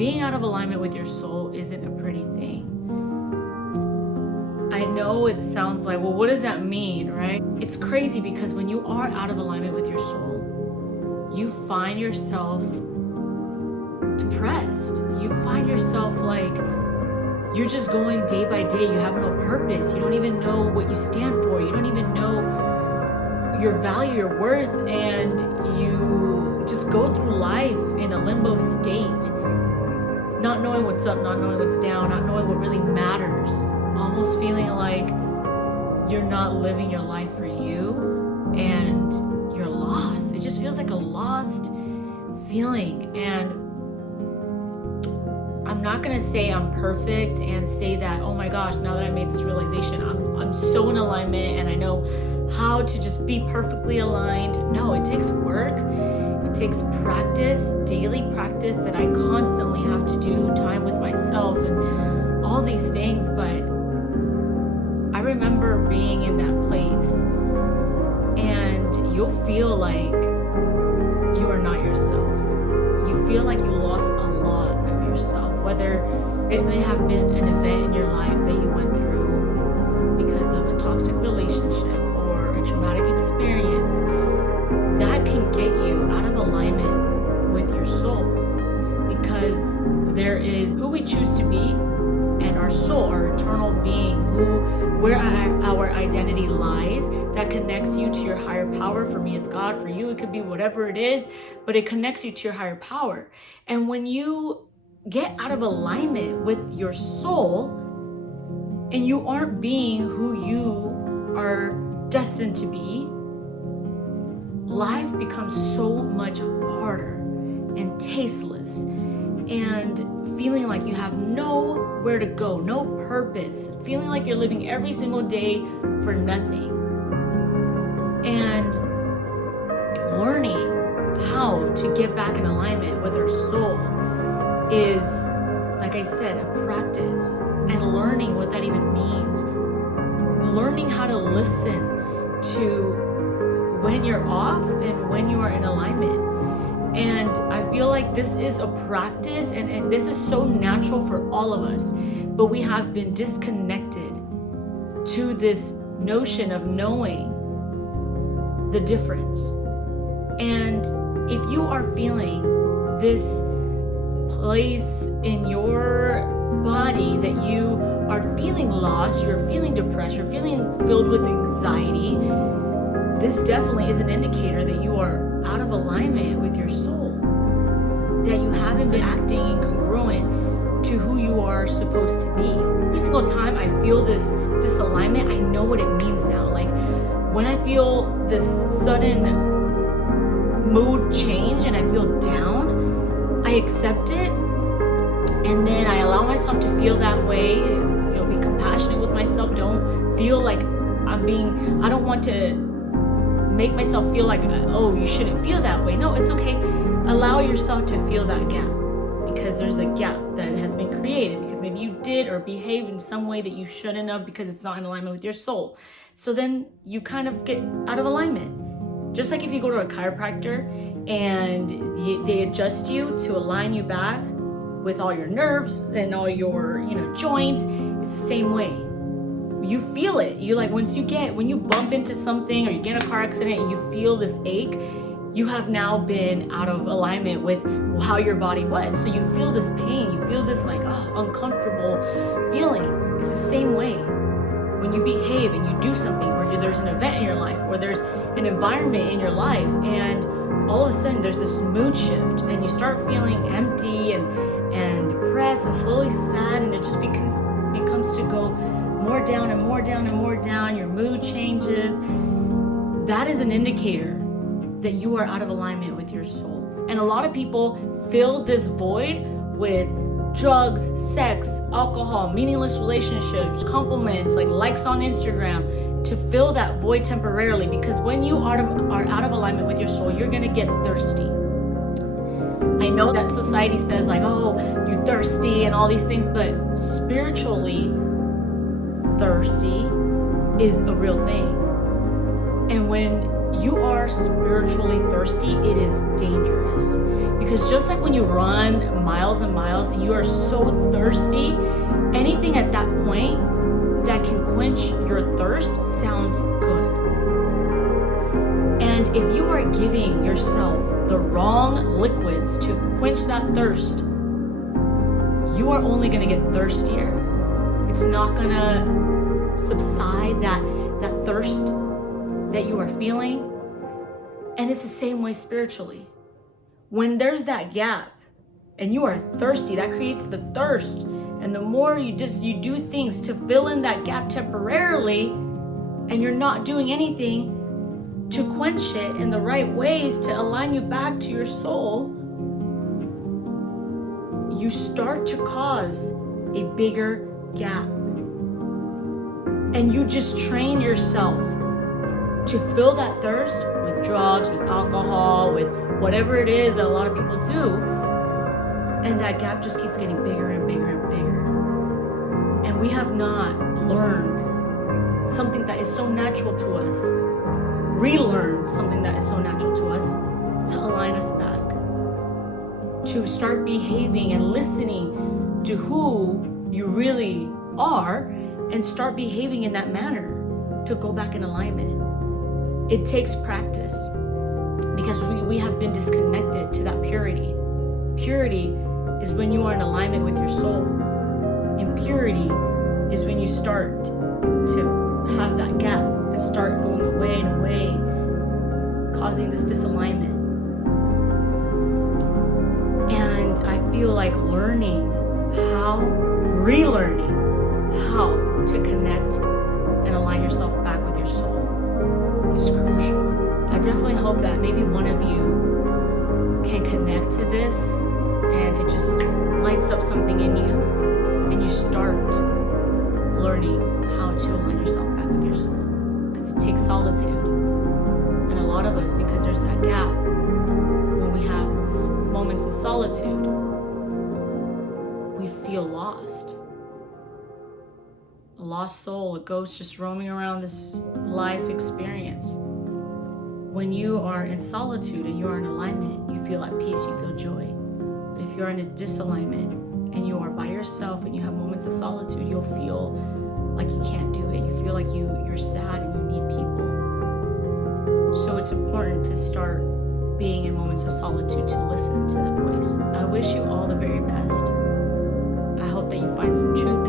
being out of alignment with your soul isn't a pretty thing. I know it sounds like, well, what does that mean, right? It's crazy because when you are out of alignment with your soul, you find yourself depressed. You find yourself like you're just going day by day. You have no purpose. You don't even know what you stand for. You don't even know your value, your worth, and you just go through life in a limbo state, not knowing what's up, not knowing what's down, not knowing what really matters, almost feeling like you're not living your life for you and you're lost. It just feels like a lost feeling. And I'm not gonna say I'm perfect and say that, oh my gosh, now that I made this realization, I'm so in alignment and I know how to just be perfectly aligned. No, it takes work. It takes practice, daily practice that I constantly have to do, time with myself and all these things. But I remember being in that place and you'll feel like you are not yourself. You feel like you lost a lot of yourself, whether it may have been an event in your life that you went through because of a toxic relationship or a traumatic experience. That can get you out of alignment with your soul, because there is who we choose to be and our soul, our eternal being, where our identity lies, that connects you to your higher power. For me, it's God. For you, it could be whatever it is, but it connects you to your higher power. And when you get out of alignment with your soul and you aren't being who you are destined to be, life becomes so much harder and tasteless and feeling like you have nowhere to go, no purpose, feeling like you're living every single day for nothing. And learning how to get back in alignment with our soul is, like I said, a practice, and learning what that even means. Learning how to listen to when you're off and when you are in alignment. And I feel like this is a practice and this is so natural for all of us, but we have been disconnected to this notion of knowing the difference. And if you are feeling this place in your body that you are feeling lost, you're feeling depressed, you're feeling filled with anxiety, this definitely is an indicator that you are out of alignment with your soul, that you haven't been acting congruent to who you are supposed to be. Every single time I feel this disalignment, I know what it means now. Like when I feel this sudden mood change and I feel down, I accept it, and then I allow myself to feel that way. Be compassionate with myself. Don't feel like I don't want to make myself feel like, oh, you shouldn't feel that way. No, it's okay. Allow yourself to feel that gap, because there's a gap that has been created because maybe you did or behaved in some way that you shouldn't have because it's not in alignment with your soul. So then you kind of get out of alignment. Just like if you go to a chiropractor and they adjust you to align you back with all your nerves and all your joints, it's the same way. You feel it. You like when you bump into something or you get in a car accident and you feel this ache, you have now been out of alignment with how your body was. So you feel this pain, you feel this uncomfortable feeling. It's the same way when you behave and you do something, or there's an event in your life, or there's an environment in your life, and all of a sudden there's this mood shift and you start feeling empty and depressed and slowly sad, and it just becomes to go more down and more down and more down. Your mood changes. That is an indicator that you are out of alignment with your soul. And a lot of people fill this void with drugs, sex, alcohol, meaningless relationships, compliments, like likes on Instagram, to fill that void temporarily. Because when you are out of alignment with your soul, you're gonna get thirsty. I know that society says oh, you're thirsty and all these things, but spiritually, thirsty is a real thing. And when you are spiritually thirsty, it is dangerous. Because just like when you run miles and miles and you are so thirsty, anything at that point that can quench your thirst sounds good. And if you are giving yourself the wrong liquids to quench that thirst, you are only going to get thirstier. It's not going to subside that thirst that you are feeling. And it's the same way spiritually. When there's that gap and you are thirsty, that creates the thirst. And the more you do things to fill in that gap temporarily, and you're not doing anything to quench it in the right ways to align you back to your soul, you start to cause a bigger gap. And you just train yourself to fill that thirst with drugs, with alcohol, with whatever it is that a lot of people do. And that gap just keeps getting bigger and bigger and bigger. And we have not learned something that is so natural to us, relearn something that is so natural to us, to align us back, to start behaving and listening to who you really are and start behaving in that manner to go back in alignment. It takes practice because we have been disconnected to that purity. Purity is when you are in alignment with your soul. Impurity is when you start to have that gap and start going away and away, causing this disalignment. And I feel like relearning how to connect and align yourself back with your soul is crucial. I definitely hope that maybe one of you can connect to this and it just lights up something in you and you start learning how to align yourself back with your soul. Because it takes solitude. And a lot of us, because there's that gap, when we have moments of solitude, we feel lost. A lost soul, a ghost just roaming around this life experience. When you are in solitude and you are in alignment, you feel at peace, you feel joy. But if you're in a disalignment and you are by yourself and you have moments of solitude, you'll feel like you can't do it. You feel like you're sad and you need people. So it's important to start being in moments of solitude to listen to that voice. I wish you all the very best. I hope that you find some truth